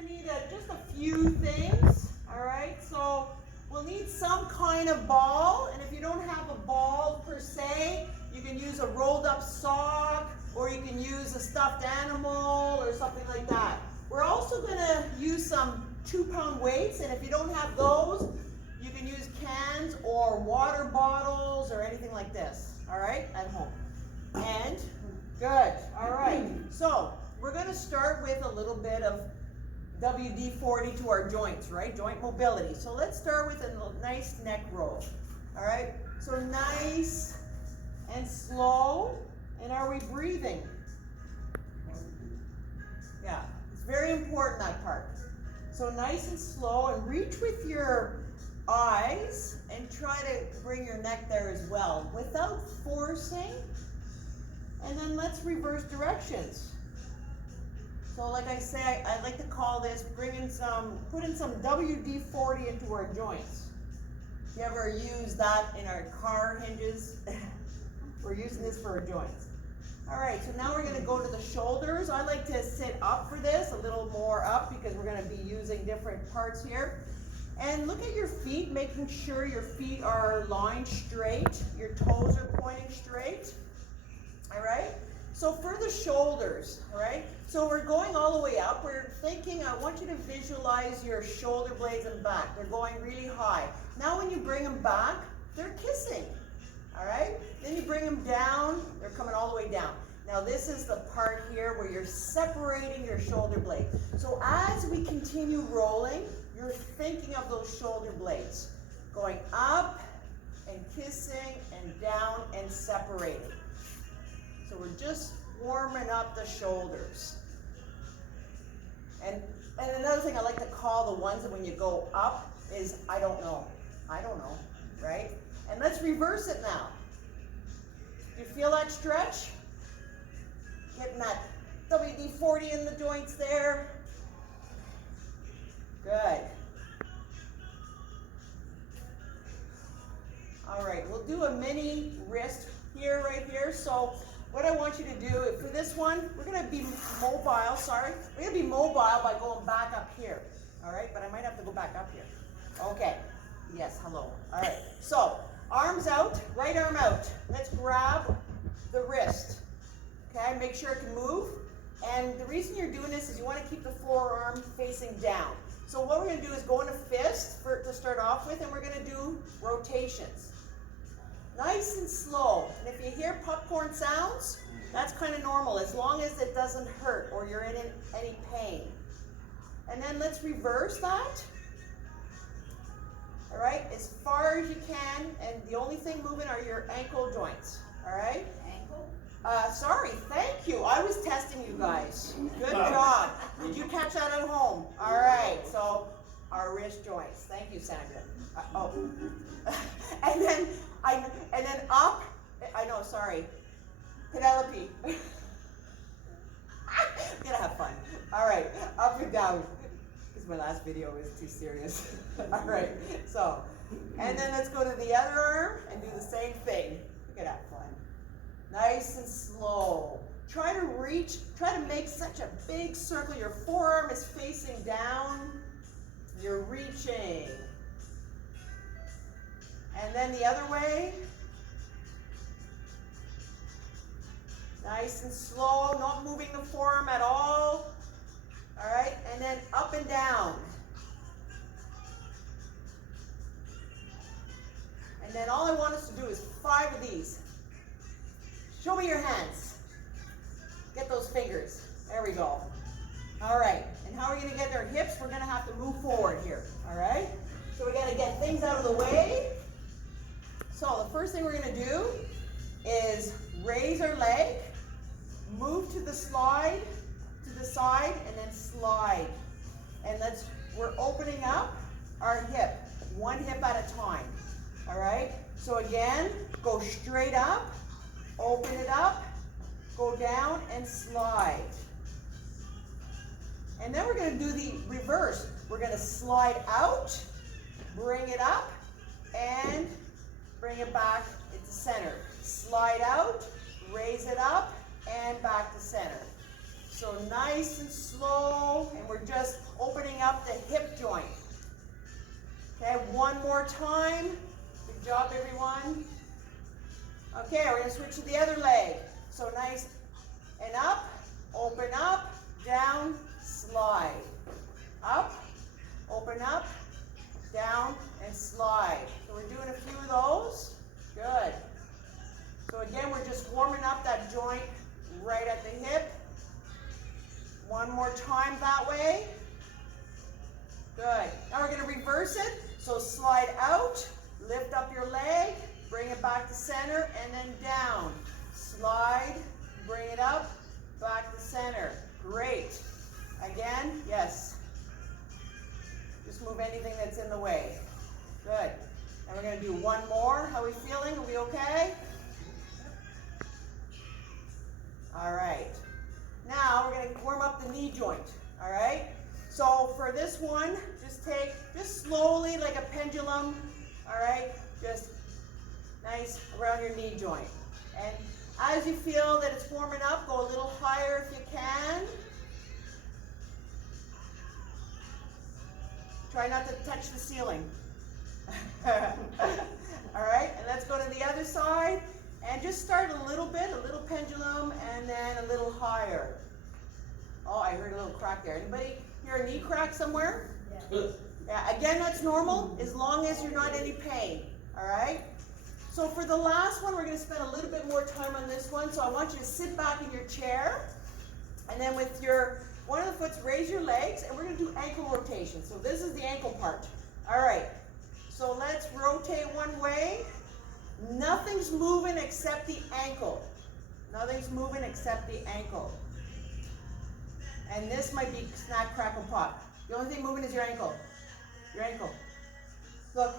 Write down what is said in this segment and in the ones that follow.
going to need just a few things, all right? So we'll need some kind of ball, and if you don't have a ball per se, you can use a rolled up sock, or you can use a stuffed animal or something like that. We're also going to use some 2-pound weights, and if you don't have those, you can use cans or water bottles or anything like this, all right, at home. And good, all right. So we're going to start with a little bit of WD-40 to our joints, right? Joint mobility. So let's start with a nice neck roll, all right? So nice and slow. And are we breathing? Yeah, it's very important, that part. So nice and slow, and reach with your eyes and try to bring your neck there as well without forcing. And then let's reverse directions. So like I say, I like to call this put in some WD-40 into our joints. If you ever use that in our car hinges, we're using this for our joints. All right, so now we're going to go to the shoulders. I like to sit up for this, a little more up, because we're going to be using different parts here. And look at your feet, making sure your feet are lined straight, your toes are pointing straight. All right, so for the shoulders, all right, so we're going all the way up. We're thinking, I want you to visualize your shoulder blades and back. They're going really high. Now when you bring them back, they're kissing, all right? Then you bring them down, they're coming all the way down. Now this is the part here where you're separating your shoulder blade. So as we continue rolling, you're thinking of those shoulder blades going up and kissing and down and separating. So we're just warming up the shoulders. And another thing I like to call the ones that when you go up is I don't know, right? And let's reverse it now. Do you feel that stretch? Getting that WD-40 in the joints there. Good. All right, we'll do a mini wrist here, right here. So what I want you to do, for this one, we're going to be mobile, We're going to be mobile by going back up here, all right? But I might have to go back up here. Okay, yes, hello. All right, so arms out, right arm out. Let's grab the wrist, okay? Make sure it can move. And the reason you're doing this is you want to keep the forearm facing down. So what we're going to do is go in a fist to start off with, and we're going to do rotations. Nice and slow. And if you hear popcorn sounds, that's kind of normal, as long as it doesn't hurt or you're in any pain. And then let's reverse that. All right, as far as you can, and the only thing moving are your ankle joints. All right? Ankle? Sorry, thank you. I was testing you guys. Good job. Did you catch that at home? All right, so our wrist joints. Thank you, Sandra. And then up. I know, sorry. Penelope. Gonna have fun. All right, up and down. Because my last video was too serious. All right, so, and then let's go to the other arm and do the same thing. Look at that fun. Nice and slow. Try to make such a big circle. Your forearm is facing down. You're reaching. And then the other way. Nice and slow, not moving the forearm at all. All right, and then up and down. And then all I want us to do is 5 of these. Show me your hands. Get those fingers. There we go. All right, and how are we going to get our hips? We're going to have to move forward here, all right? So we got to get things out of the way. So the first thing we're going to do is raise our leg, move to the side, and then slide. And we're opening up our hip, one hip at a time, all right? So again, go straight up, open it up, go down and slide. And then we're going to do the reverse. We're going to slide out, bring it up, and bring it back into center. Slide out, raise it up, and back to center. So nice and slow, and we're just opening up the hip joint. Okay, one more time. Good job, everyone. Okay, we're gonna switch to the other leg. So nice and up, open up, down, slide. Up, open up, down, and slide. So we're doing a few of those. Good. So again, we're just warming up that joint right at the hip. One more time that way. Good. Now we're going to reverse it. So slide out, lift up your leg, bring it back to center, and then down. Slide, bring it up, back to center. Great. Again, yes. Just move anything that's in the way. Good. And we're going to do one more. How are we feeling? Are we okay? All right. Now we're going to warm up the knee joint. All right. So for this one, just slowly like a pendulum. All right. Just nice around your knee joint. And as you feel that it's warming up, go a little higher if you can. Try not to touch the ceiling. All right, and let's go to the other side. And just start a little bit, a little pendulum, and then a little higher. Oh, I heard a little crack there. Anybody hear a knee crack somewhere? Yeah. Yeah, again, that's normal, as long as you're not in any pain. All right? So for the last one, we're going to spend a little bit more time on this one. So I want you to sit back in your chair, and then with one of the foots, raise your legs, and we're going to do ankle rotation. So this is the ankle part. All right. So let's rotate one way. Nothing's moving except the ankle. Nothing's moving except the ankle. And this might be snack, crackle, pop. The only thing moving is your ankle. Your ankle. Look.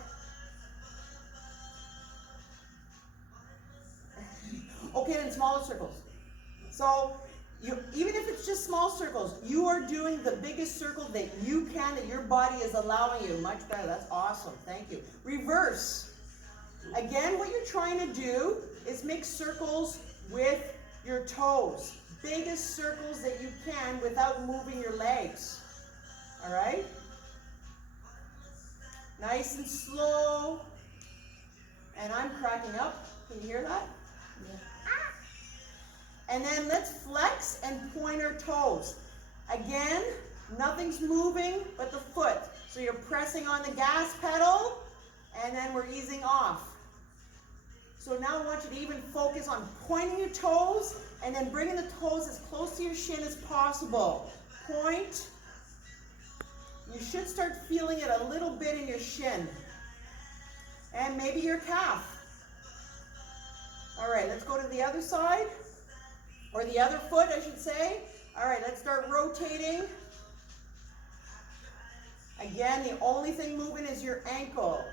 Okay, then smaller circles. So even if it's just small circles, you are doing the biggest circle that you can, that your body is allowing you. Much better. That's awesome. Thank you. Reverse. Again, what you're trying to do is make circles with your toes. Biggest circles that you can without moving your legs. All right? Nice and slow. And I'm cracking up. Can you hear that? Yeah. And then let's flex and point our toes. Again, nothing's moving but the foot. So you're pressing on the gas pedal, and then we're easing off. So now I want you to even focus on pointing your toes and then bringing the toes as close to your shin as possible. Point. You should start feeling it a little bit in your shin. And maybe your calf. All right, let's go to the other side. Or the other foot, I should say. All right, let's start rotating. Again, the only thing moving is your ankle.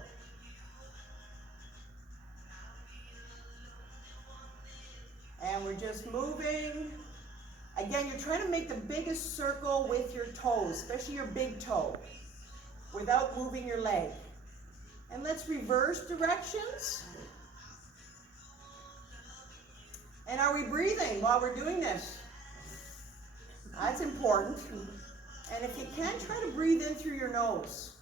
And we're just moving. Again, you're trying to make the biggest circle with your toes, especially your big toe, without moving your leg. And let's reverse directions. And are we breathing while we're doing this? That's important. And if you can, try to breathe in through your nose.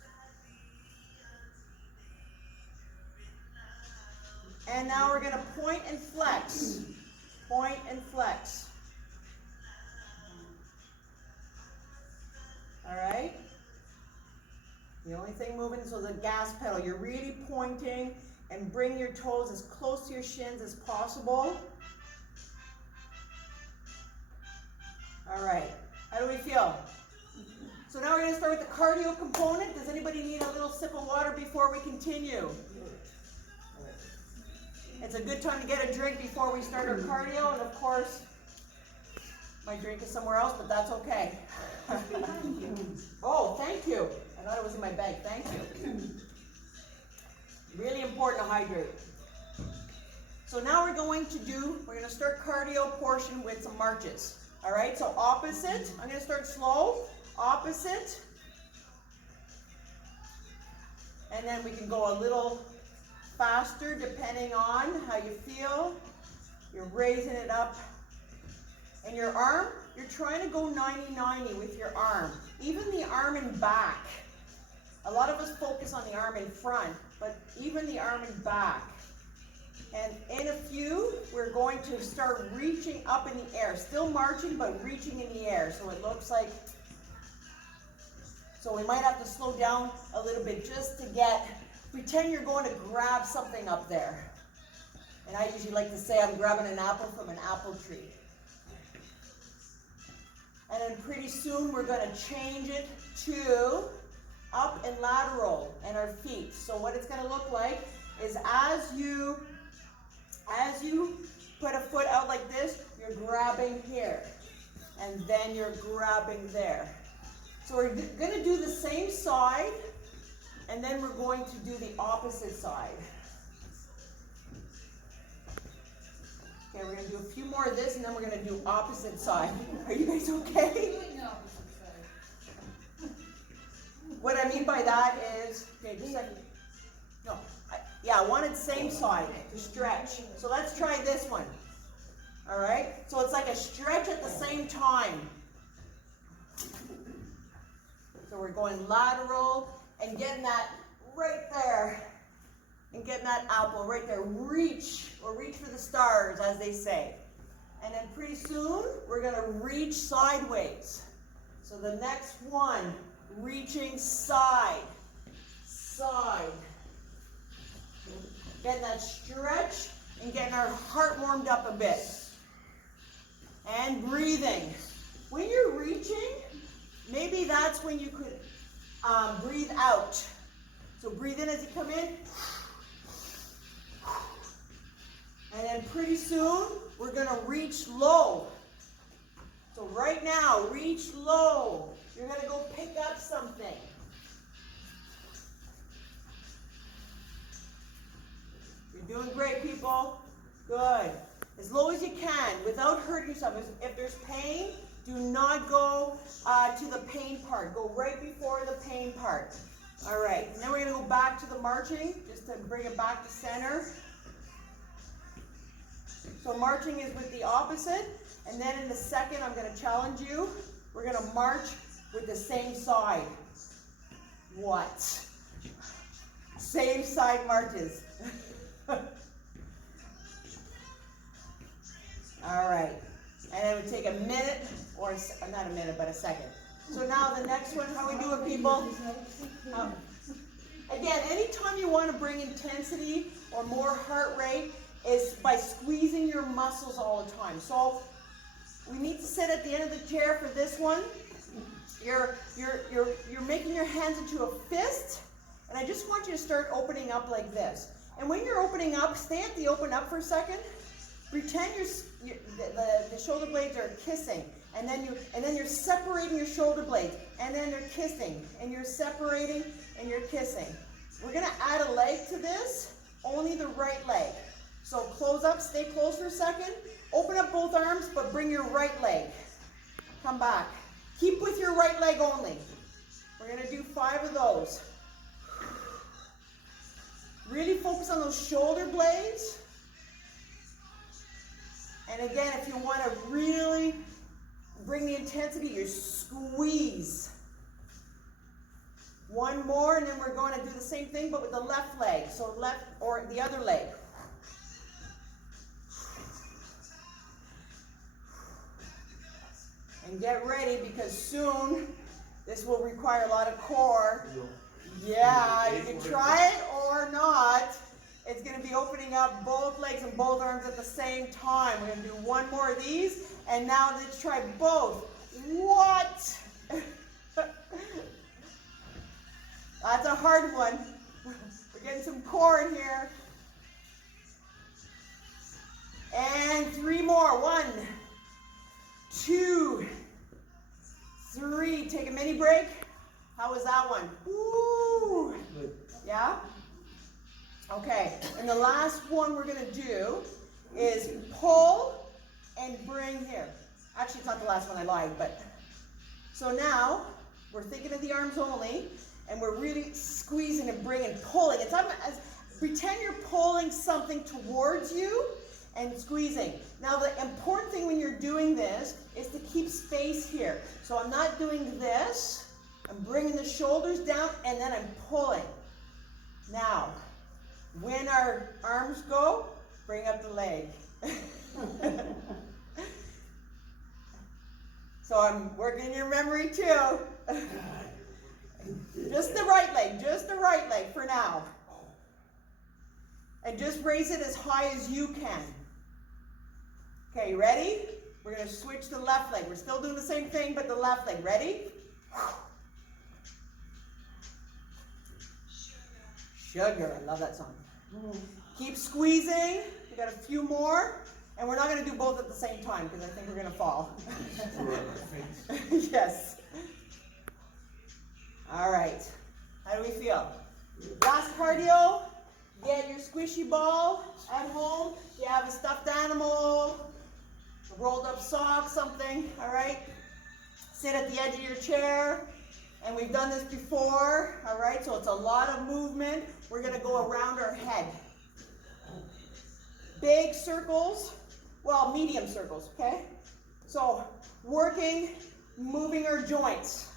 And now we're going to point and flex. Point and flex. All right? The only thing moving is the gas pedal. You're really pointing and bring your toes as close to your shins as possible. All right. How do we feel? So now we're going to start with the cardio component. Does anybody need a little sip of water before we continue? It's a good time to get a drink before we start our cardio, and of course, my drink is somewhere else, but that's okay. Oh, thank you. I thought it was in my bag. Thank you. Really important to hydrate. So now we're going to start cardio portion with some marches. All right, so opposite. I'm going to start slow. Opposite. And then we can go a little faster depending on how you feel. You're raising it up And your arm, you're trying to go 90-90 with your arm. Even the arm in back. A lot of us focus on the arm in front, but even the arm in back. And in a few, we're going to start reaching up in the air. Still marching, but reaching in the air. So it looks like, so we might have to slow down a little bit just to get, pretend you're going to grab something up there. And I usually like to say I'm grabbing an apple from an apple tree. And then pretty soon we're going to change it to up and lateral and our feet. So what it's going to look like is as you put a foot out like this, you're grabbing here. And then you're grabbing there. So we're going to do the same side, and then we're going to do the opposite side. Okay, we're going to do a few more of this, and then we're going to do opposite side. Are you guys okay? What I mean by that is, okay, just like, no, I wanted same side to stretch. So let's try this one. All right? So it's like a stretch at the same time. So we're going lateral and getting that right there. And getting that apple right there. Reach, or reach for the stars, as they say. And then pretty soon, we're going to reach sideways. So the next one, reaching side, side. Getting that stretch and getting our heart warmed up a bit. And breathing. When you're reaching, maybe that's when you could breathe out. So breathe in as you come in. And then pretty soon, we're going to reach low. So right now, reach low. You're going to go pick up something. You're doing great, people. Good. As low as you can, without hurting yourself. If there's pain, do not go to the pain part. Go right before the pain part. All right. And then we're going to go back to the marching, just to bring it back to center. So marching is with the opposite. And then in the second, I'm going to challenge you. We're going to march with the same side. What? Same side marches. All right. And then we take a minute, or not a minute, but a second. So now the next one, how we doing, people? Again, anytime you want to bring intensity or more heart rate is by squeezing your muscles all the time. So we need to sit at the end of the chair for this one. You're making your hands into a fist, and I just want you to start opening up like this. And when you're opening up, stay at the open up for a second. Pretend the shoulder blades are kissing, and then you're separating your shoulder blades, and then they're kissing, and you're separating, and you're kissing. We're gonna add a leg to this, only the right leg. So close up, stay closed for a second. Open up both arms, but bring your right leg. Come back. Keep with your right leg only. We're gonna do 5 of those. Really focus on those shoulder blades. And again, if you want to really bring the intensity, you squeeze. One more, and then we're going to do the same thing, but with the left leg. So left, or the other leg. And get ready, because soon this will require a lot of core. Yeah, you can try it or not. It's going to be opening up both legs and both arms at the same time. We're going to do one more of these, and now let's try both. What? That's a hard one. We're getting some core in here. And 3 more. 1, 2, 3. Take a mini break. How was that one? Woo! Yeah? Okay, and the last one we're going to do is pull and bring here. Actually, it's not the last one, I lied, but. So now, we're thinking of the arms only, and we're really squeezing and bringing, pulling. It's pretend you're pulling something towards you, and squeezing. Now the important thing when you're doing this is to keep space here. So I'm not doing this. I'm bringing the shoulders down and then I'm pulling. Now, when our arms go, bring up the leg. So I'm working your memory too. Just the right leg for now. And just raise it as high as you can. Okay, you ready? We're going to switch to the left leg. We're still doing the same thing, but the left leg. Ready? Sugar. I love that song. Keep squeezing. We got a few more. And we're not going to do both at the same time because I think we're going to fall. Yes. All right. How do we feel? Last cardio. Get your squishy ball at home. You have a stuffed animal, a rolled up sock, something. All right. Sit at the edge of your chair. And we've done this before. All right. So it's a lot of movement. We're going to go around our head. Big circles. Well, medium circles, okay? So, working, moving our joints.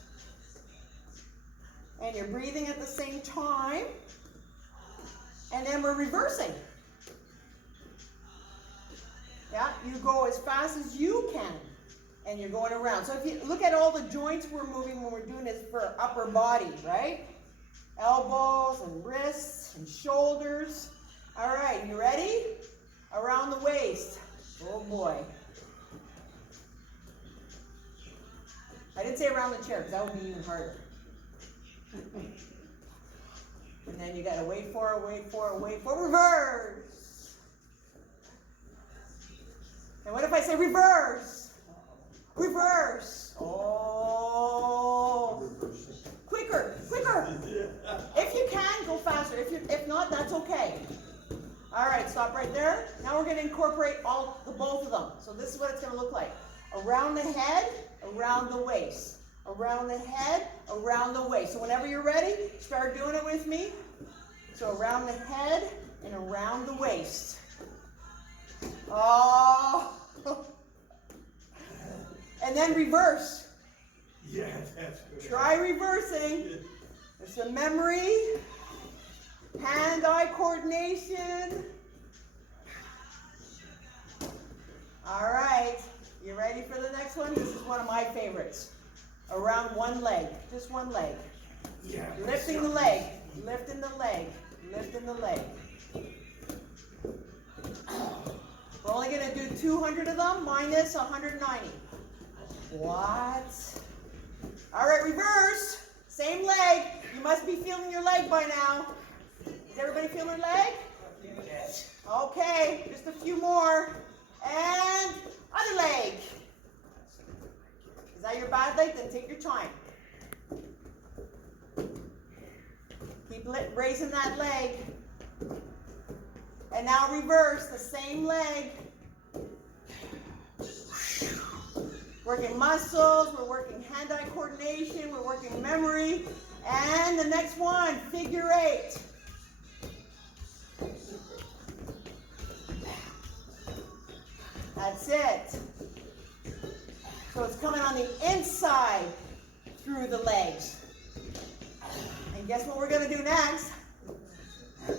And you're breathing at the same time. And then we're reversing. Yeah, you go as fast as you can. And you're going around. So if you look at all the joints we're moving when we're doing this for our upper body, right? Elbows and wrists and shoulders. All right, you ready? Around the waist. Oh boy. I didn't say around the chair because that would be even harder. And then you gotta wait for reverse. And what if I say reverse? Reverse. Oh. Quicker. If you can, go faster. If not, that's okay. All right, stop right there. Now we're going to incorporate both of them. So this is what it's going to look like. Around the head, around the waist. Around the head, around the waist. So whenever you're ready, start doing it with me. So around the head and around the waist. Oh. And then reverse. Yeah, that's good. Try reversing. It's a memory. Hand-eye coordination. All right, you ready for the next one? This is one of my favorites. Around one leg, just one leg. Yeah. Lifting the leg, lifting the leg, lifting the leg. We're only going to do 200 of them minus 190. What? All right, reverse. Same leg. You must be feeling your leg by now. Is everybody feeling their leg? Yes. Okay, just a few more. And other leg. Is that your bad leg? Then take your time. Keep raising that leg. And now reverse the same leg. Working muscles, we're working hand-eye coordination, we're working memory. And the next one, figure 8. That's it. So it's coming on the inside through the legs. And guess what we're going to do next?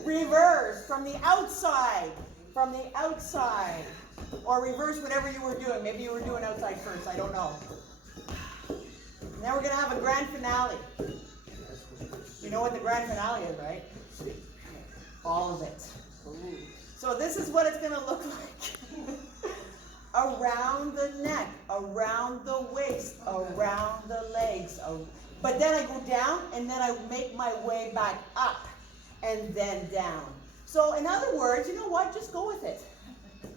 Reverse from the outside. From the outside. Or reverse whatever you were doing. Maybe you were doing outside first. I don't know. And then we're going to have a grand finale. You know what the grand finale is, right? All of it. So this is what it's going to look like. Around the neck, around the waist, around the legs. But then I go down and then I make my way back up and then down. So in other words, you know what? Just go with it.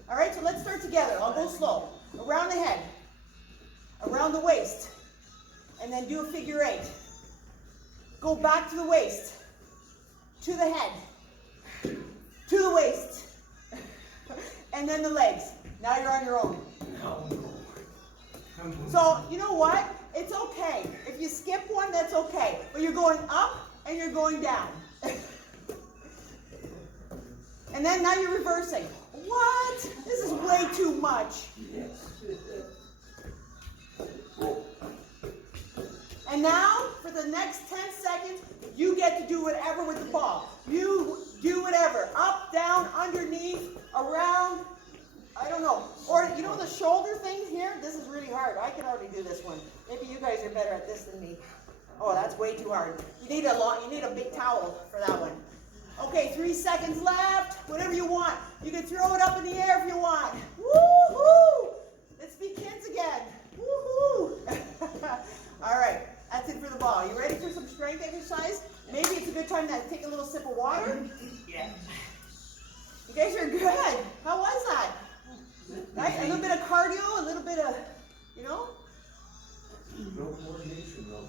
All right, so let's start together. I'll go slow. Around the head, around the waist, and then do a figure 8. Go back to the waist, to the head, to the waist, and then the legs. Now you're on your own. So, you know what? It's okay. If you skip one, that's okay. But you're going up and you're going down. And then now you're reversing. What? This is way too much. Yes. And now, for the next 10 seconds, you get to do whatever with the ball. You do whatever. Up, down, underneath, around, I don't know. Or, you know the shoulder thing here? This is really hard. I can already do this one. Maybe you guys are better at this than me. Oh, that's way too hard. You need a big towel for that one. Okay, 3 seconds left. Whatever you want. You can throw it up in the air if you want. Woo-hoo! Let's be kids again. Woo-hoo! All right, that's it for the ball. You ready for some strength exercise? Maybe it's a good time to take a little sip of water. Yeah. You guys are good. How was that? Right? A little bit of cardio, a little bit of, you know? No coordination though.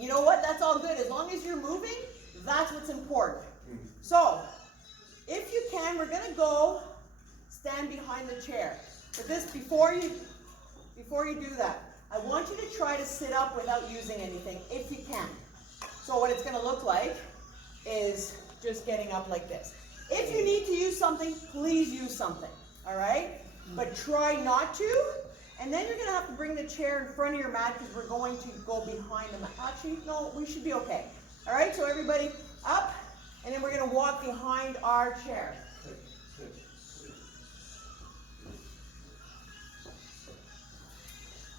You know what? That's all good. As long as you're moving, that's what's important. So, if you can, we're going to go stand behind the chair. But this, before you do that, I want you to try to sit up without using anything, if you can. So what it's going to look like is just getting up like this. If you need to use something, please use something, all right? But try not to. And then you're going to have to bring the chair in front of your mat because we're going to go behind the mat. Actually, no, we should be okay. All right, so everybody up, and then we're going to walk behind our chair.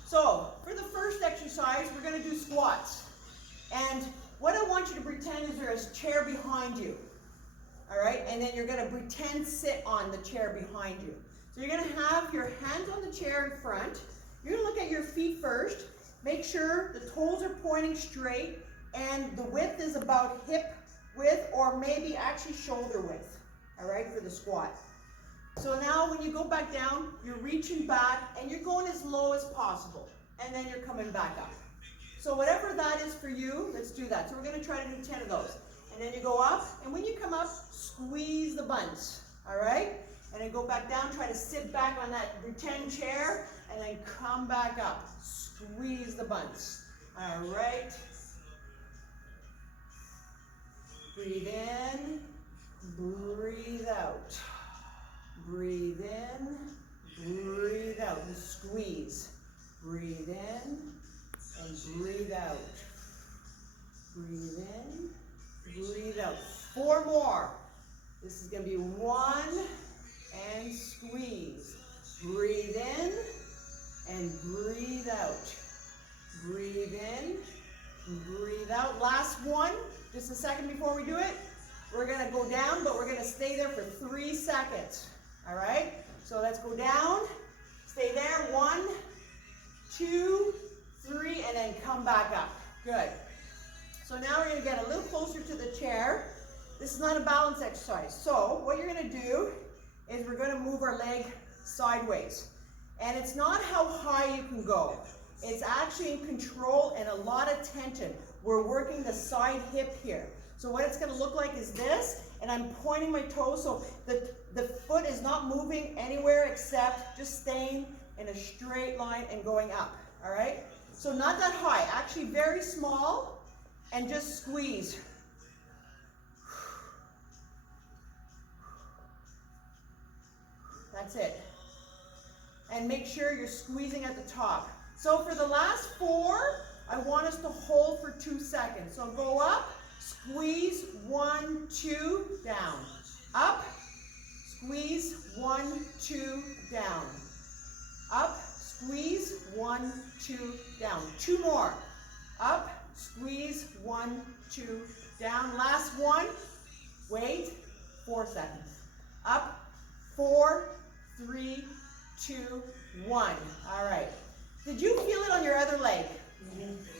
So, for the first exercise, we're going to do squats. And what I want you to pretend is there's a chair behind you. All right, and then you're going to pretend sit on the chair behind you. So you're going to have your hands on the chair in front. You're going to look at your feet first. Make sure the toes are pointing straight and the width is about hip width or maybe actually shoulder width, all right, for the squat. So now when you go back down, you're reaching back and you're going as low as possible. And then you're coming back up. So whatever that is for you, let's do that. So we're going to try to do 10 of those. And then you go up, and when you come up, squeeze the buns, all right? And then go back down, try to sit back on that pretend chair, and then come back up. Squeeze the buns, all right? Breathe in, breathe out. Breathe in, breathe out, and squeeze. Breathe in, and breathe out. Breathe in, breathe out. 4 more. This is going to be 1, and squeeze. Breathe in, and breathe out. Breathe in, and breathe out. Last one. Just a second before we do it. We're going to go down, but we're going to stay there for 3 seconds. All right? So let's go down. Stay there. 1, 2, 3, and then come back up. Good. So now we're going to get a little closer to the chair. This is not a balance exercise. So what you're going to do is we're going to move our leg sideways. And it's not how high you can go. It's actually in control and a lot of tension. We're working the side hip here. So what it's going to look like is this, and I'm pointing my toes so the foot is not moving anywhere except just staying in a straight line and going up, all right? So not that high, actually very small, and just squeeze. That's it. And make sure you're squeezing at the top. So for the last 4, I want us to hold for 2 seconds. So go up, squeeze, 1, 2, down. Up, squeeze, 1, 2, down. Up, squeeze, 1, 2, down. 2 more. Up, squeeze, 1, 2, down. Last one. Wait, 4 seconds. Up, 4, 3, 2, 1. All right. Did you feel it on your other leg?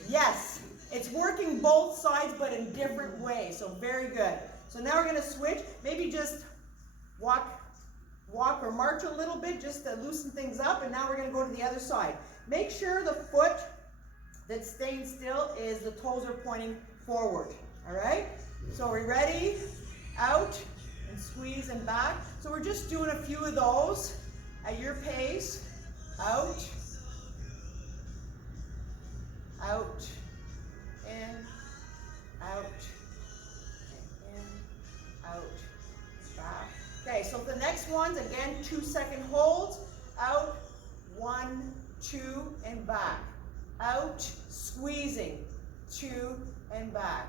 Yes. It's working both sides, but in different ways. So very good. So now we're going to switch. Maybe just walk or march a little bit just to loosen things up. And now we're going to go to the other side. Make sure the foot that's staying still is the toes are pointing forward. All right? So we're ready? Out and squeeze and back. So we're just doing a few of those at your pace. Out. Out. In. Out. In. Out. Back. Okay. Okay, so the next ones, again, 2-second holds. Out, 1, 2, and back. Out, squeezing, 2, and back.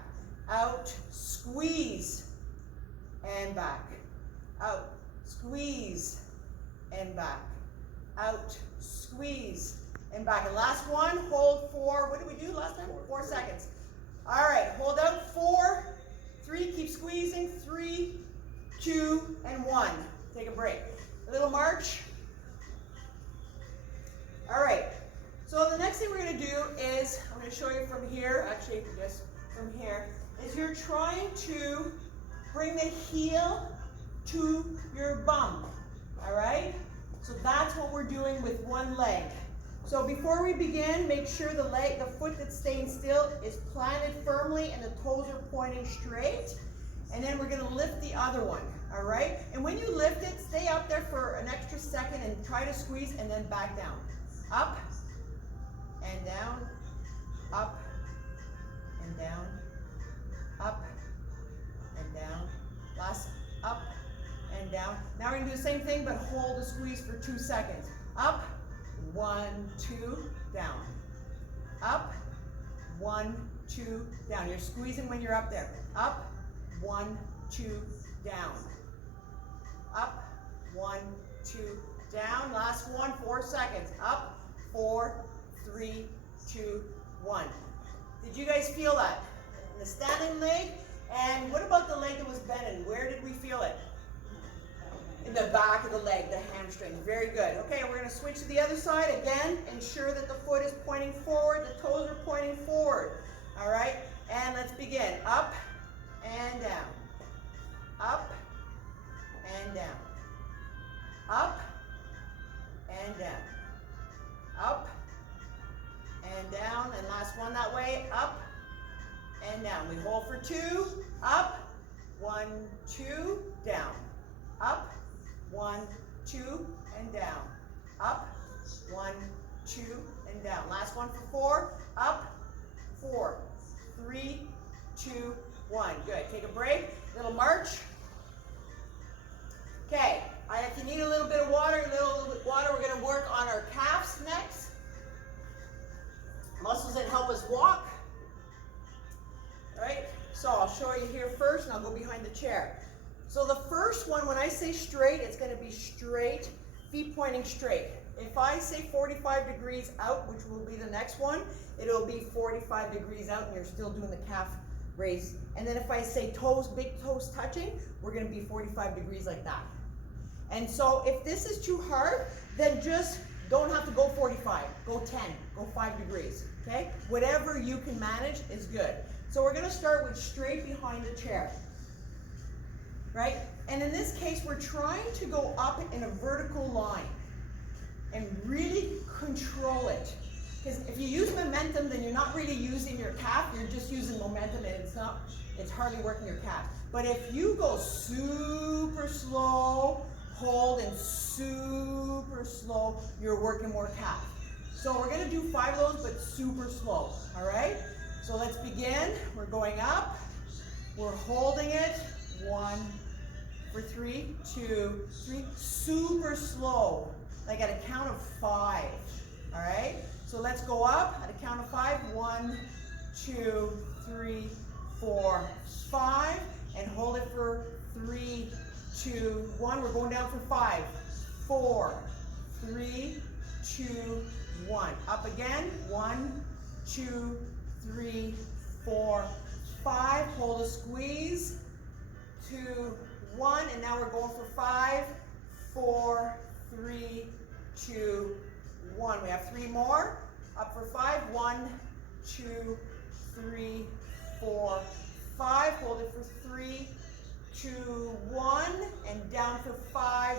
Out, squeeze, and back. Out, squeeze, and back. Out, squeeze, and back. And last one, hold for, what did we do last time? 4 seconds. All right, hold out, 4, 3, keep squeezing, 3, 2, and 1. Take a break. A little march. All right, so the next thing we're gonna do is, I'm gonna show you from here, actually just from here, is you're trying to bring the heel to your bum, all right? So that's what we're doing with one leg. So before we begin, make sure the foot that's staying still is planted firmly and the toes are pointing straight. And then we're gonna lift the other one, all right? And when you lift it, stay up there for an extra second and try to squeeze and then back down. Up and down, up and down, up and down. Last, up and down. Now we're gonna do the same thing, but hold the squeeze for 2 seconds. Up, 1, 2, down. Up, 1, 2, down. You're squeezing when you're up there. Up, 1, 2, down. Up, 1, 2, down. Last one, 4 seconds. Up, 4, 3, 2, 1. Did you guys feel that? In the standing leg? And what about the leg that was bending? Where did we feel it? In the back of the leg, the hamstring. Very good. Okay, we're going to switch to the other side. Again, ensure that the foot is pointing forward, the toes are pointing forward. All right, and let's begin. Up and down. Up and down. Up and down. Up and down. And last one that way. Up and down. We hold for 2. Up. 1, 2. Down. Up. 1, 2, and down. Up. 1, 2, and down. Last one for 4. Up. 4, 3, 2, 1. Good. Take a break. Little march. Okay. If you need a little bit of water, we're going to work on our calves next. Muscles that help us walk. All right. So I'll show you here first, and I'll go behind the chair. So the first one, when I say straight, it's going to be straight, feet pointing straight. If I say 45 degrees out, which will be the next one, it'll be 45 degrees out and you're still doing the calf raise. And then if I say toes, big toes touching, we're going to be 45 degrees like that. And so if this is too hard, then just don't have to go 45, go 10, go 5 degrees, okay? Whatever you can manage is good. So we're going to start with straight behind the chair. Right? And in this case, we're trying to go up in a vertical line and really control it. Because if you use momentum, then you're not really using your calf, you're just using momentum and it's hardly working your calf. But if you go super slow, hold, and super slow, you're working more calf. So we're gonna do 5 of those, but super slow, all right? So let's begin. We're going up, we're holding it. 1 for 3, 2, 3, super slow, like at a count of 5, all right? So let's go up at a count of 5, 1, 2, 3, 4, 5, and hold it for 3, 2, 1. We're going down for 5, 4, 3, 2, 1. Up again, 1, 2, 3, 4, 5. Hold a squeeze. 2, 1, and now we're going for 5, 4, 3, 2, 1. We have 3 more. Up for 5, 1, 2, 3, 4, 5. Hold it for 3, 2, 1, and down for 5,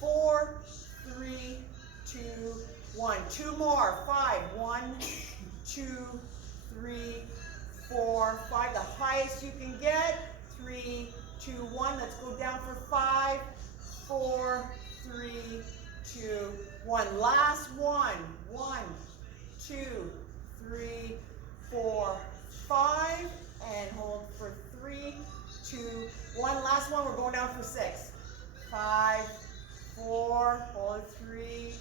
4, 3, 2, 1. 2 more. 5, 1, 2, 3, 4, 5. The highest you can get. 3, 2, 1. Let's go down for 5, 4, 3, 2, 1. Last one. 1, 2, 3, 4, 5. And hold for 3, 2, 1. Last one. We're going down for 6. 5, 5, 4, hold it, 3,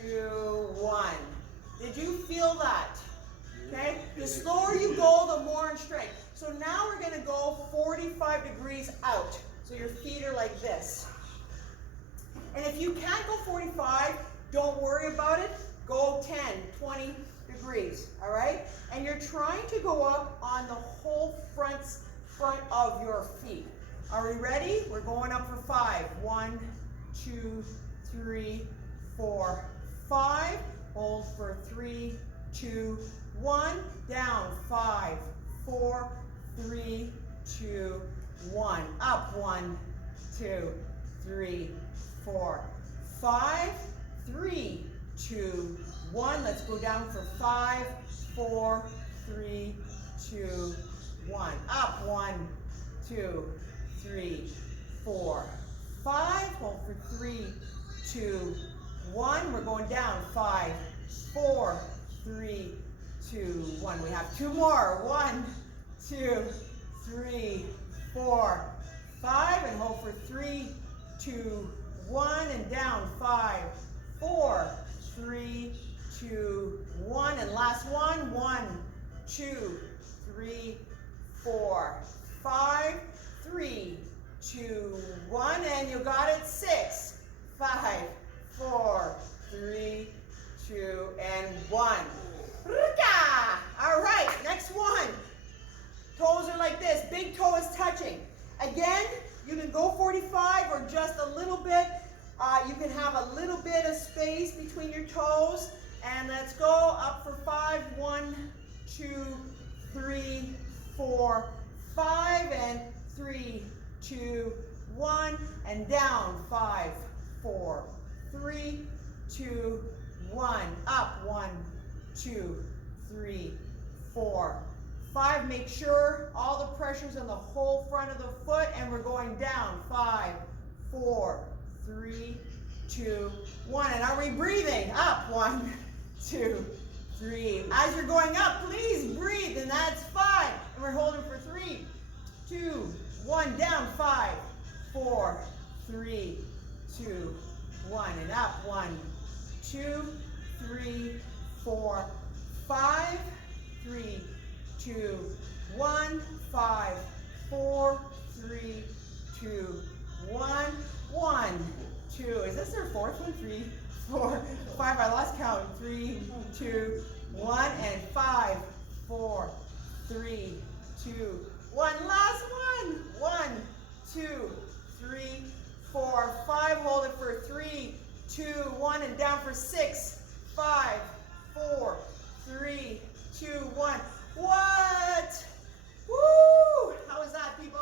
2, 1. Did you feel that? Okay, the slower you go, the more in strength. So now we're gonna go 45 degrees out. So your feet are like this. And if you can't go 45, don't worry about it. Go 10, 20 degrees, all right? And you're trying to go up on the whole front of your feet. Are we ready? We're going up for 5. 1, 2, 3, 4, 5. Hold for 3, 2, 1. Down. 5, 4, 3, 2, 1. Up. 1, 2, 3, 4, 5, 3, 2, 1. Let's go down for 5, 4, 3, 2, 1. Up. 1, 2, 3, 4, 5. Hold for 3, 2, 1. We're going down. 5, 4, 3, 2, 1. We have 2 more. 1, 2, 3, 4, 5. And hold for 3, 2, 1. And down. 5, 4, 3, 2, 1. And last one. 1, 2, 3, 4, 5, 3, 2, 1. And you got it. 6, 5, 4, 3, 2, and 1. All right, next one. Toes are like this. Big toe is touching. Again, you can go 45 or just a little bit. You can have a little bit of space between your toes. And let's go up for 5. 1, 2, 3, 4, 5. And 3, 2, 1. And down. 5, 4, 3, 2, 1. Up. 1, 2, 3, 4, 5. Make sure all the pressure's on the whole front of the foot, and we're going down. 5, 4, 3, 2, 1. And are we breathing? Up. 1, 2, 3. As you're going up, please breathe, and that's 5. And we're holding for 3, 2, 1. Down. 5, 4, 3, 2, 1. And up. 1, 2, 3, 4, 5, 3, 2, 1, 5, 4, 3, 2, 1, 1, 2. Is this our fourth one? 3, 4, 5. I lost count. 3, 2, 1, and 5, 4, 3, 2, 1. Last one. 1, 2, 3, 4, 5. Hold it for 3, 2, 1, and down for 6, 5, 4, 3, 2, 1. What? Woo! How was that, people?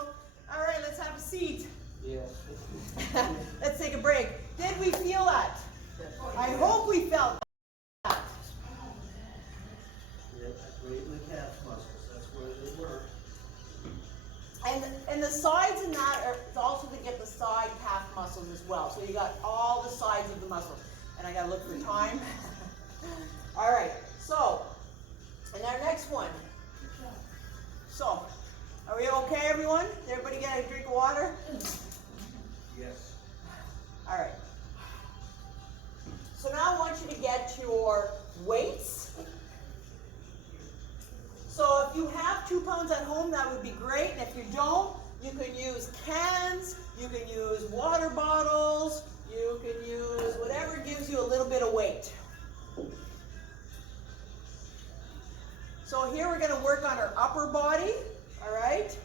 All right, let's have a seat. Yes. Let's take a break. Did we feel that? I hope we felt that. Yeah, right in the calf muscles. That's where they work. And the sides in that are also to get the side calf muscles as well. So you got all the sides of the muscles. And I gotta look for time. All right, so, and our next one. So, are we okay, everyone? Did everybody get a drink of water? Yes. All right. So now I want you to get your weights. So if you have 2 pounds at home, that would be great. And if you don't, you can use cans, you can use water bottles, you can use whatever gives you a little bit of weight. So here we're going to work on our upper body, all right?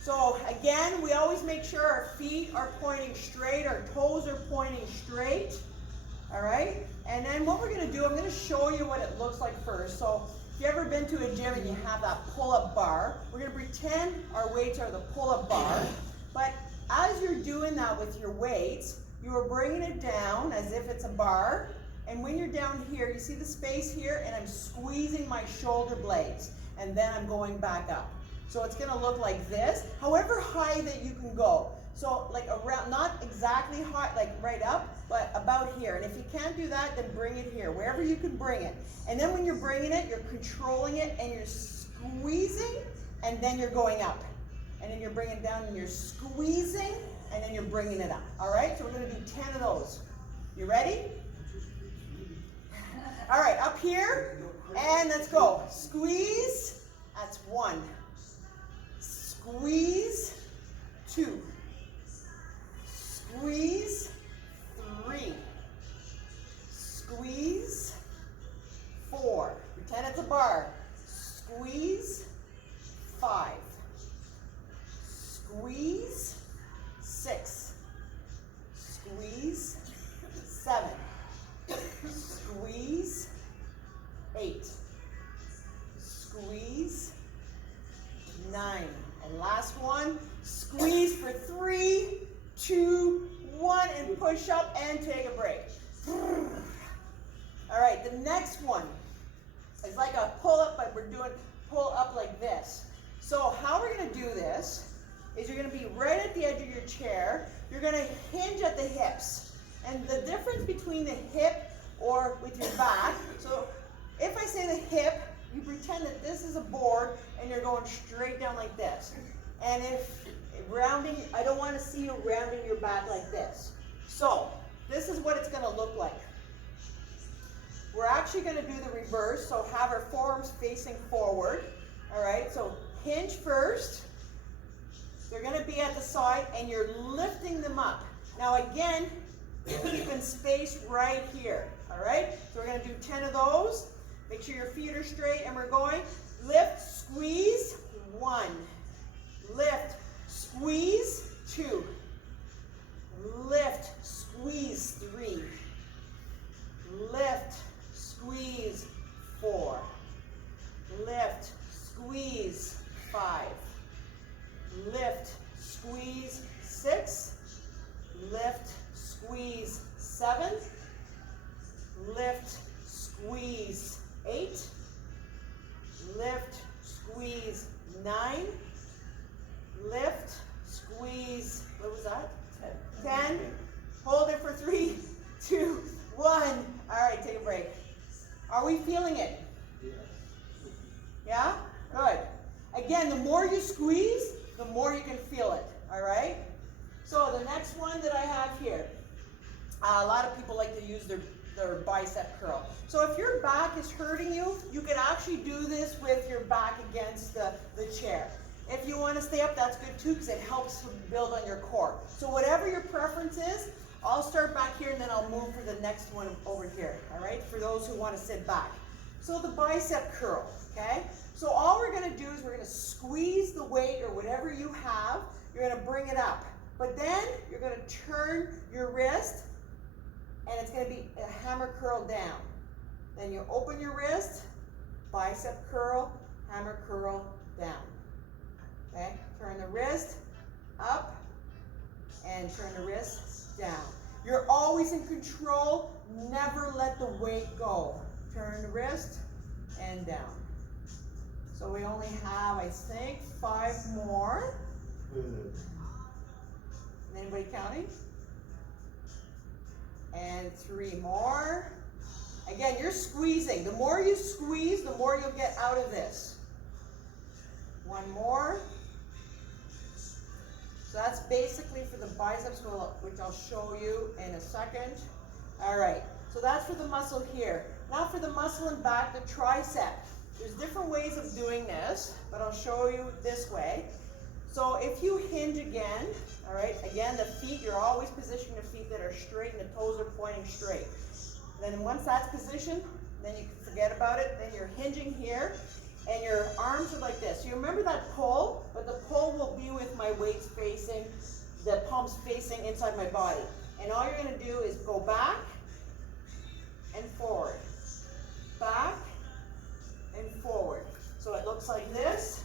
So again, we always make sure our feet are pointing straight, our toes are pointing straight, all right? And then what we're going to do, I'm going to show you what it looks like first. So if you've ever been to a gym and you have that pull-up bar, we're going to pretend our weights are the pull-up bar. But as you're doing that with your weights, you are bringing it down as if it's a bar. And when you're down here, you see the space here, and I'm squeezing my shoulder blades. And then I'm going back up. So it's going to look like this, however high that you can go. So like around, not exactly high, like right up, but about here. And if you can't do that, then bring it here, wherever you can bring it. And then when you're bringing it, you're controlling it, and you're squeezing, and then you're going up. And then you're bringing it down, and you're squeezing, and then you're bringing it up. All right, so we're gonna do 10 of those. You ready? All right, up here, and let's go. Squeeze, that's 1. Squeeze, 2. Squeeze, 3. Squeeze, 4. Pretend it's a bar. Squeeze, 5. Squeeze, 6. Squeeze, 7. Squeeze, 8. Squeeze, 9. And last one, squeeze for 3, 2, 1, and push up and take a break. All right, the next one is like a pull-up, but we're doing pull-up like this. So how we're gonna do this is you're gonna be right at the edge of your chair. You're gonna hinge at the hips. And the difference between the hip or with your back, so if I say the hip, you pretend that this is a board and you're going straight down like this. And if rounding, I don't want to see you rounding your back like this. So this is what it's going to look like. We're actually going to do the reverse, so have our forearms facing forward. All right, so hinge first. They're going to be at the side and you're lifting them up. Now again, keeping space right here. All right, so we're going to do 10 of those. Make sure your feet are straight and we're going. Lift, squeeze, 1. Lift, squeeze, 2. Lift, squeeze, 3. Lift, squeeze, 4. Lift, squeeze, 5. Lift, squeeze, 6. Lift, squeeze, 7. Lift, squeeze, 8. Lift, squeeze, 9. Lift, squeeze, what was that? 10. Hold it for 3, 2, 1. All right, take a break. Are we feeling it? Yeah? Good. Again, the more you squeeze, the more you can feel it. All right? So the next one that I have here, a lot of people like to use their bicep curl. So if your back is hurting you, you can actually do this with your back against the chair. If you want to stay up, that's good too, because it helps to build on your core. So whatever your preference is, I'll start back here and then I'll move for the next one over here, all right, for those who want to sit back. So the bicep curl, okay? So all we're going to do is we're going to squeeze the weight or whatever you have, you're going to bring it up. But then you're going to turn your wrist and it's going to be a hammer curl down. Then you open your wrist, bicep curl, hammer curl down. Okay, turn the wrist up and turn the wrist down. You're always in control, never let the weight go. Turn the wrist and down. So we only have, I think, 5 more. Anybody counting? And 3 more. Again, you're squeezing. The more you squeeze, the more you'll get out of this. 1 more. So that's basically for the biceps, which I'll show you in a second. All right, so that's for the muscle here. Now for the muscle in back, the tricep. There's different ways of doing this, but I'll show you this way. So if you hinge again, all right, again, the feet, you're always positioning the feet that are straight and the toes are pointing straight. Then once that's positioned, then you can forget about it. Then you're hinging here. And your arms are like this. You remember that pull, but the pull will be with my weights facing, the palms facing inside my body. And all you're going to do is go back and forward. Back and forward. So it looks like this.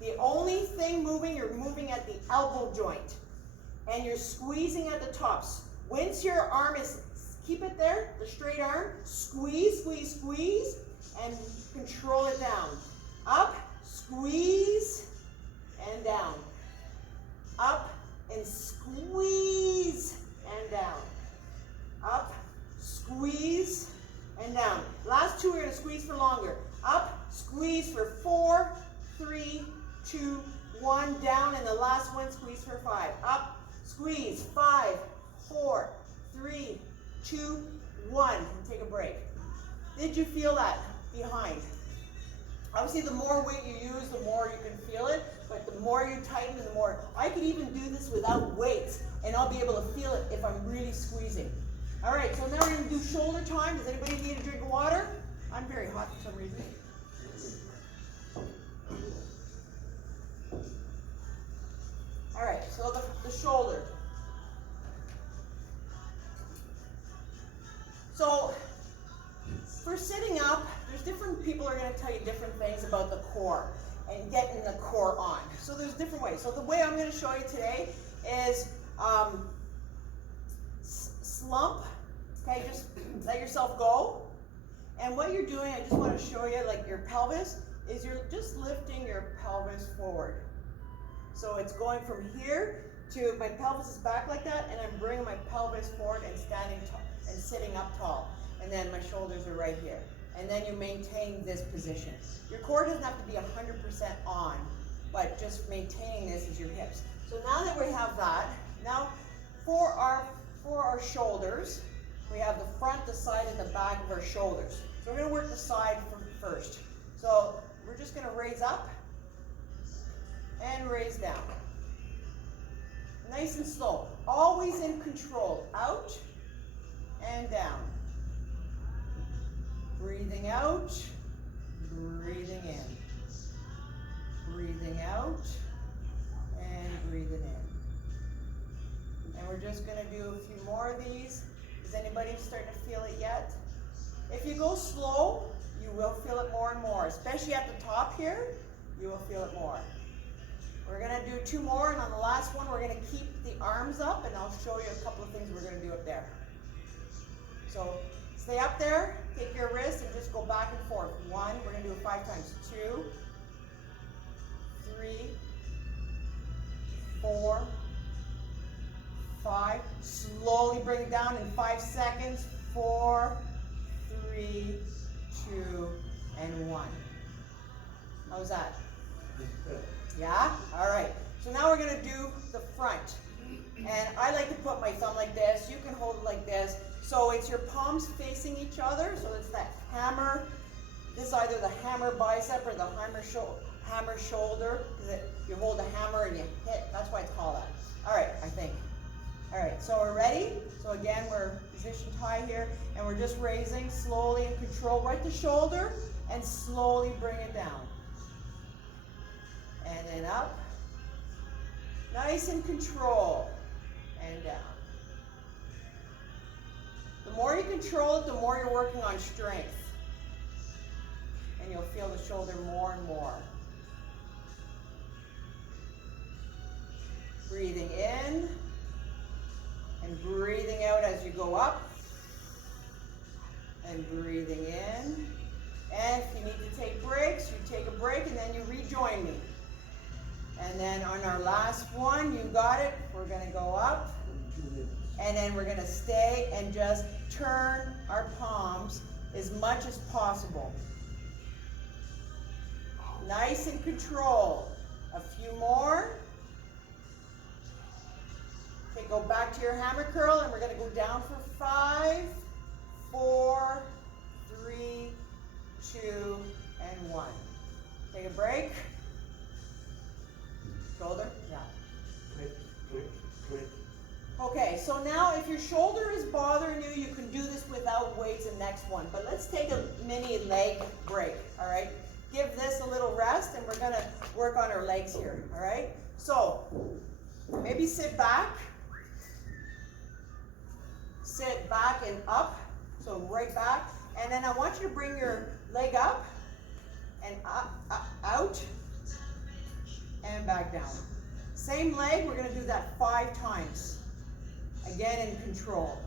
The only thing moving, you're moving at the elbow joint. And you're squeezing at the tops. Once your arm is, keep it there, the straight arm, squeeze, squeeze, squeeze, and control it down. Up, squeeze, and down. Up, and squeeze, and down. Up, squeeze, and down. Last 2, we're going to squeeze for longer. Up, squeeze for 4, 3, 2, 1, down, and the last one, squeeze for 5. Up, squeeze, 5, 4, 3, 2, 1, and take a break. Did you feel that behind? Obviously, the more weight you use, the more you can feel it, but the more you tighten, the more. I could even do this without weights, and I'll be able to feel it if I'm really squeezing. All right, so now we're going to do shoulder time. Does anybody need a drink of water? I'm very hot for some reason. All right, so the shoulder. So for sitting up, there's different people are going to tell you different things about the core and getting the core on. So there's different ways. So the way I'm going to show you today is slump. Okay, just let yourself go. And what you're doing, I just want to show you, like your pelvis, is you're just lifting your pelvis forward. So it's going from here to, my pelvis is back like that, and I'm bringing my pelvis forward and standing tall and sitting up tall. And then my shoulders are right here. And then you maintain this position. Your core doesn't have to be 100% on, but just maintaining this is your hips. So now that we have that, now for our shoulders, we have the front, the side, and the back of our shoulders. So we're going to work the side first. So we're just going to raise up and raise down. Nice and slow. Always in control. Out and down. Breathing out, breathing in. Breathing out and breathing in. And we're just going to do a few more of these. Is anybody starting to feel it yet? If you go slow, you will feel it more and more, especially at the top here, you will feel it more. We're going to do 2 more, and on the last one, we're going to keep the arms up, and I'll show you a couple of things we're going to do up there. So stay up there, take your wrist, and just go back and forth. 1, we're going to do it 5 times. 2, 3, 4, 5. Slowly bring it down in 5 seconds. 4, 3, 2, and 1. How's that? Yeah? All right. So now we're going to do the front. And I like to put my thumb like this. You can hold it like this. So it's your palms facing each other. So it's that hammer. This is either the hammer bicep or the hammer shoulder. You hold the hammer and you hit. That's why it's called that. All right, I think. All right, so we're ready. So again, we're positioned high here. And we're just raising slowly in control. Right the shoulder and slowly bring it down. And then up. Nice and control. And down. The more you control it, the more you're working on strength. And you'll feel the shoulder more and more. Breathing in and breathing out as you go up. And breathing in. And if you need to take breaks, you take a break and then you rejoin me. And then on our last one, you got it. We're going to go up. And then we're going to stay and just turn our palms as much as possible. Nice and control. A few more. Okay, go back to your hammer curl, and we're going to go down for 5, 4, 3, 2, and 1. Take a break. Shoulder? Yeah. Okay, so now if your shoulder is bothering you, you can do this without weights the next one. But let's take a mini leg break, all right? Give this a little rest, and we're going to work on our legs here, all right? So maybe sit back. Sit back and up, so right back. And then I want you to bring your leg up and up, out, and back down. Same leg, we're going to do that 5 times. Again, in control.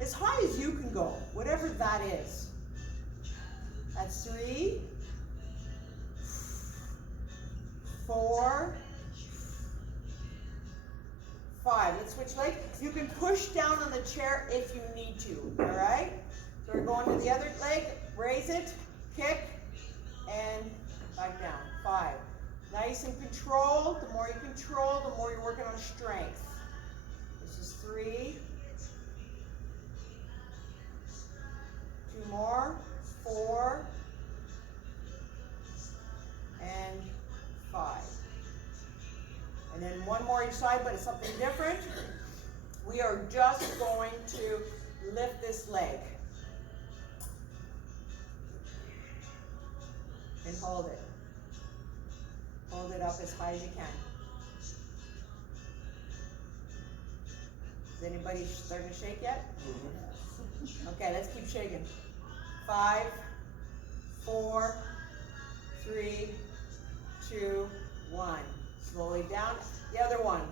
As high as you can go, whatever that is. That's 3, 4, 5. Let's switch legs. You can push down on the chair if you need to, all right? So we're going to the other leg. Raise it, kick, and back down. 5, Nice and controlled. The more you control, the more you're working on strength. This is 3. 2 more. 4. And 5. And then 1 more each side, but it's something different. We are just going to lift this leg. And hold it. Hold it up as high as you can. Is anybody starting to shake yet? Mm-hmm. Okay, let's keep shaking. 5, 4, 3, 2, 1. Slowly down. The other one.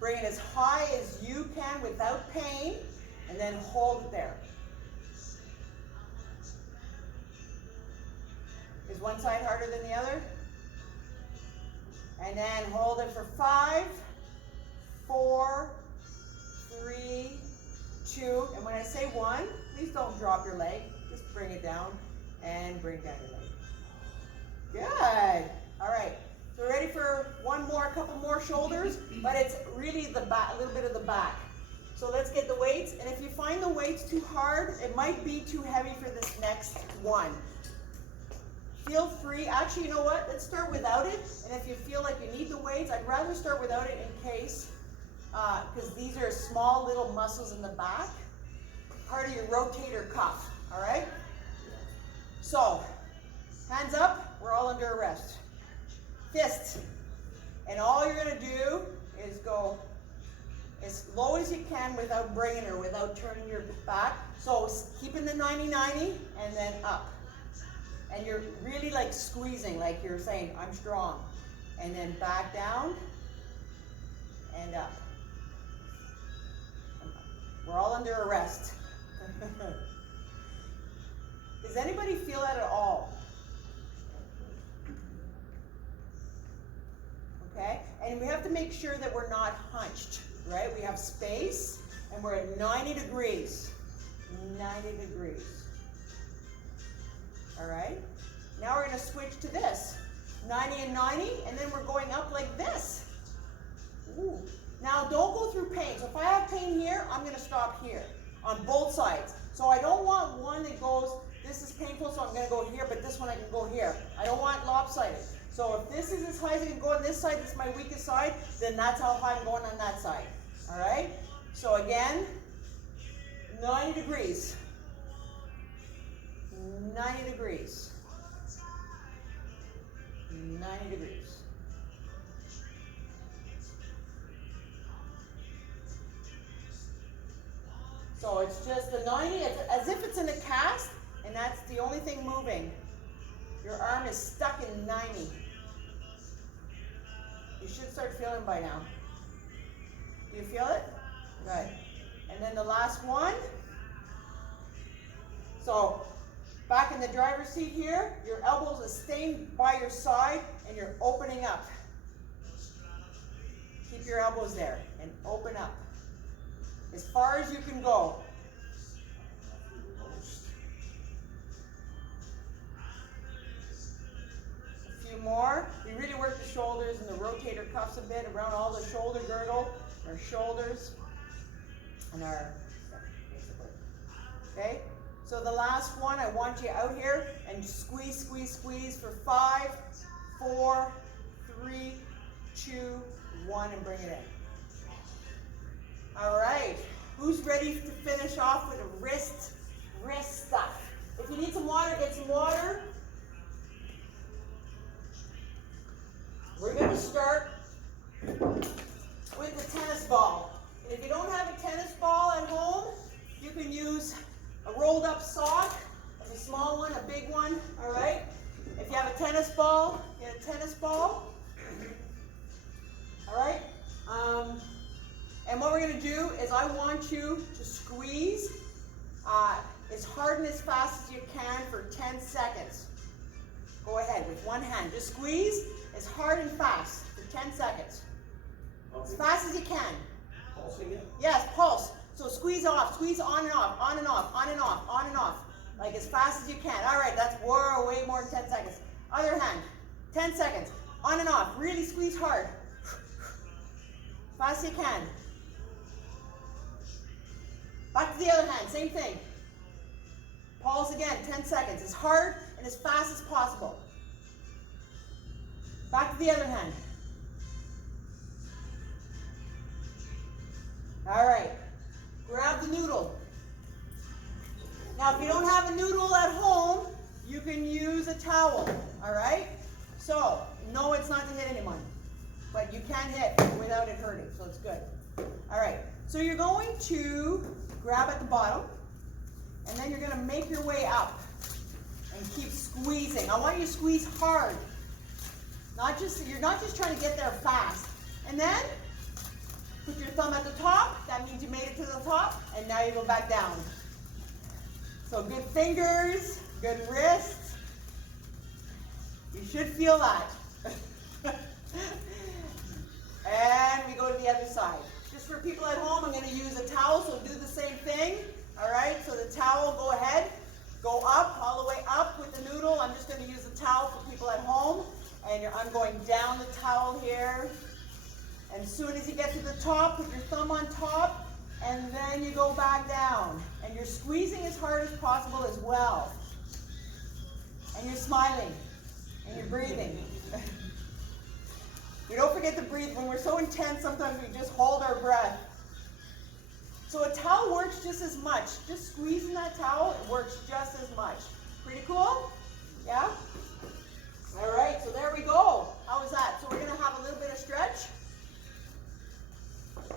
Bring it as high as you can without pain, and then hold it there. Is one side harder than the other? And then hold it for 5, 4, 3, 2, and when I say 1, please don't drop your leg. Just bring it down and bring down your leg. Good. All right. So we're ready for one more, a couple more shoulders, but it's really the back, a little bit of the back. So let's get the weights, and if you find the weights too hard, it might be too heavy for this next one. Feel free, actually, you know what? Let's start without it, and if you feel like you need the weights, I'd rather start without it in case, because these are small little muscles in the back, part of your rotator cuff, all right? So, hands up, we're all under arrest. Fists, and all you're going to do is go as low as you can without bringing her, without turning your back. So keeping the 90-90 and then up. And you're really like squeezing, like you're saying, I'm strong. And then back down and up. We're all under arrest. Does anybody feel that at all? Okay, and we have to make sure that we're not hunched, right? We have space, and we're at 90 degrees. 90 degrees. All right, now we're going to switch to this. 90 and 90, and then we're going up like this. Ooh. Now don't go through pain. So if I have pain here, I'm going to stop here on both sides. So I don't want one that goes, this is painful, so I'm going to go here, but this one I can go here. I don't want lopsided. So if this is as high as I can go on this side, this is my weakest side, then that's how high I'm going on that side. All right? So again, 90 degrees. 90 degrees. 90 degrees. So it's just the 90, it's as if it's in a cast, and that's the only thing moving. Your arm is stuck in 90. You should start feeling by now. Do you feel it? Good. And then the last one. So back in the driver's seat here, your elbows are staying by your side and you're opening up. Keep your elbows there and open up. As far as you can go. More. We really work the shoulders and the rotator cuffs a bit around all the shoulder girdle, our shoulders, and our, basically. Okay? So the last one, I want you out here and squeeze, squeeze, squeeze for 5, 4, 3, 2, 1, and bring it in. All right. Who's ready to finish off with a wrist stuff? If you need some water, get some water. We're going to start with the tennis ball. And if you don't have a tennis ball at home, you can use a rolled up sock, a small one, a big one, all right? If you have a tennis ball, get a tennis ball, all right? And what we're going to do is I want you to squeeze as hard and as fast as you can for 10 seconds. Go ahead with one hand. Just squeeze as hard and fast for 10 seconds. As fast as you can. Pulsing it? Yes, pulse. So squeeze off, squeeze on and off, on and off, on and off, on and off. Like as fast as you can. All right, that's way more than 10 seconds. Other hand. 10 seconds. On and off. Really squeeze hard. Fast as you can. Back to the other hand. Same thing. Pulse again. 10 seconds. As hard and as fast as possible. Back to the other hand. All right. Grab the noodle. Now, if you don't have a noodle at home, you can use a towel. All right? So, no, it's not to hit anyone, but you can hit without it hurting, so it's good. All right. So you're going to grab at the bottom, and then you're going to make your way up and keep squeezing. I want you to squeeze hard. You're not just trying to get there fast. And then put your thumb at the top. That means you made it to the top, and now you go back down. So good fingers, good wrists. You should feel that. And we go to the other side. Just for people at home, I'm going to use a towel, so do the same thing. All right, so the towel, go ahead. Go up, all the way up with the noodle. I'm just going to use the towel for people at home. And I'm going down the towel here. And as soon as you get to the top, put your thumb on top, and then you go back down. And you're squeezing as hard as possible as well. And you're smiling. And you're breathing. We don't forget to breathe. When we're so intense, sometimes we just hold our breath. So a towel works just as much. Just squeezing that towel, it works just as much. Pretty cool? Yeah? All right, so there we go. How was that? So we're going to have a little bit of stretch.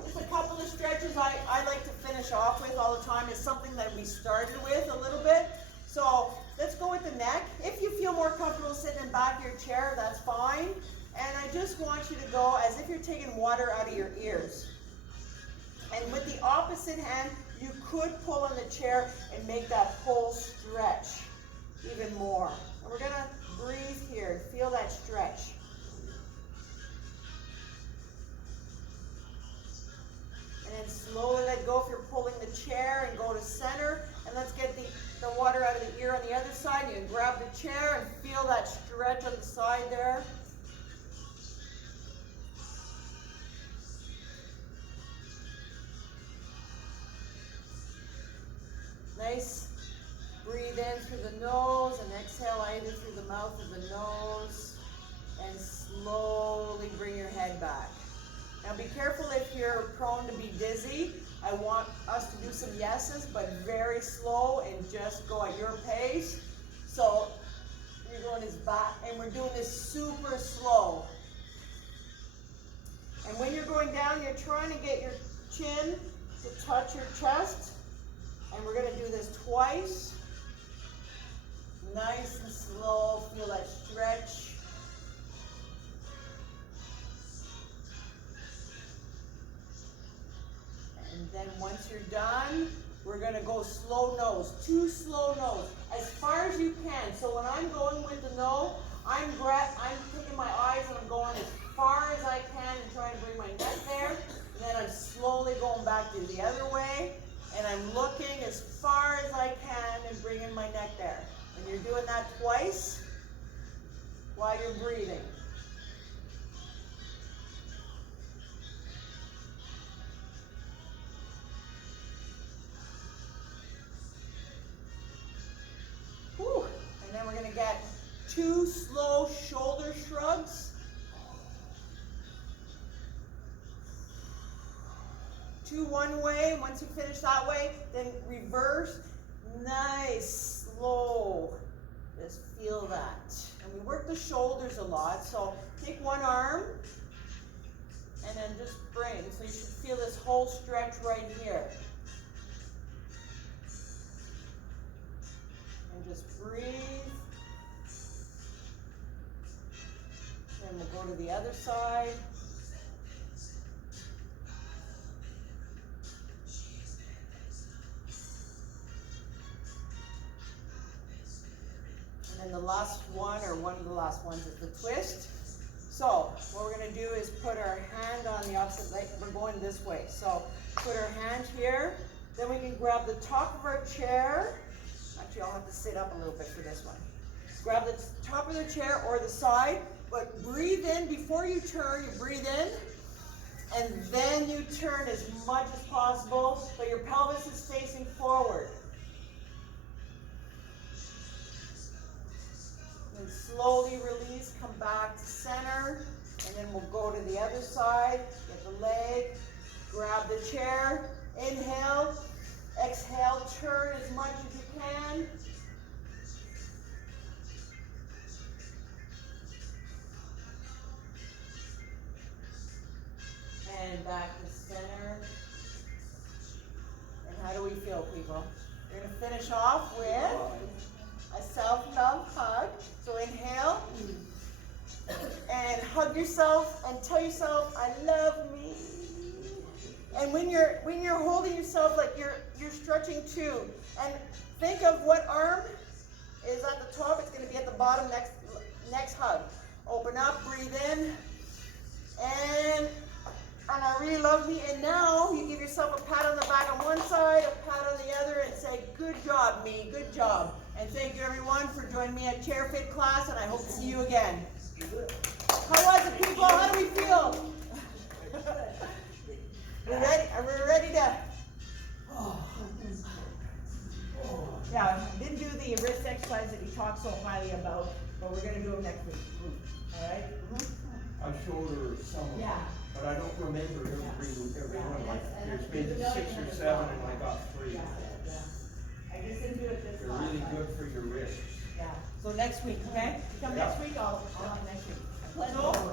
Just a couple of stretches I like to finish off with all the time. It's something that we started with a little bit. So let's go with the neck. If you feel more comfortable sitting in the back of your chair, that's fine. And I just want you to go as if you're taking water out of your ears. And with the opposite hand, you could pull on the chair and make that whole stretch even more. And we're going to breathe here, feel that stretch. And then slowly let go if you're pulling the chair and go to center. And let's get the water out of the ear on the other side. You can grab the chair and feel that stretch on the side there. Nice. Breathe in through the nose and exhale either through the mouth or the nose. And slowly bring your head back. Now be careful if you're prone to be dizzy. I want us to do some yeses, but very slow and just go at your pace. So you're going this back, and we're doing this super slow. And when you're going down, you're trying to get your chin to touch your chest. And we're going to do this twice. Nice and slow. Feel that stretch. And then once you're done, we're going to go slow nose. 2 slow nose. As far as you can. So when I'm going with the nose, I'm taking my eyes and I'm going as far as I can and trying to bring my neck there. And then I'm slowly going back to the other way. And I'm looking as far as I can and bringing my neck there. And you're doing that twice while you're breathing. Whew. And then we're going to get 2 slow shoulder shrugs. 2 one way. Once you finish that way, then reverse. Nice, slow. Just feel that. And we work the shoulders a lot. So take one arm and then just bring. So you should feel this whole stretch right here. And just breathe. Then we'll go to the other side. And the last one, or one of the last ones, is the twist. So what we're going to do is put our hand on the opposite leg. We're going this way. So put our hand here. Then we can grab the top of our chair. Actually, I'll have to sit up a little bit for this one. Grab the top of the chair or the side, but breathe in before you turn. You breathe in, and then you turn as much as possible, but your pelvis is facing forward. And slowly release, come back to center, and then we'll go to the other side. Get the leg, grab the chair, inhale, exhale, turn as much as you can. And back to center. And how do we feel, people? We're going to finish off with a self-love hug. So inhale and hug yourself and tell yourself, I love me. And when you're holding yourself, like you're stretching too. And think of what arm is at the top. It's going to be at the bottom next hug. Open up, breathe in, and I really love me. And now you give yourself a pat on the back on one side, a pat on the other, and say, good job, me, good job. And thank you everyone for joining me at Chair Fit class, and I hope to see you again. How was it, people? How do we feel? We're ready? Are we ready to? Yeah, I didn't do the wrist exercise that he talked so highly about, but we're going to do them next week. All right? I showed her some of them, but I don't remember every one. Like, there's maybe 6 or 7, and I got 3. I just didn't do it this They're time. really good for your wrists. Yeah. So next week, okay? Come next week, I'll have next week. So,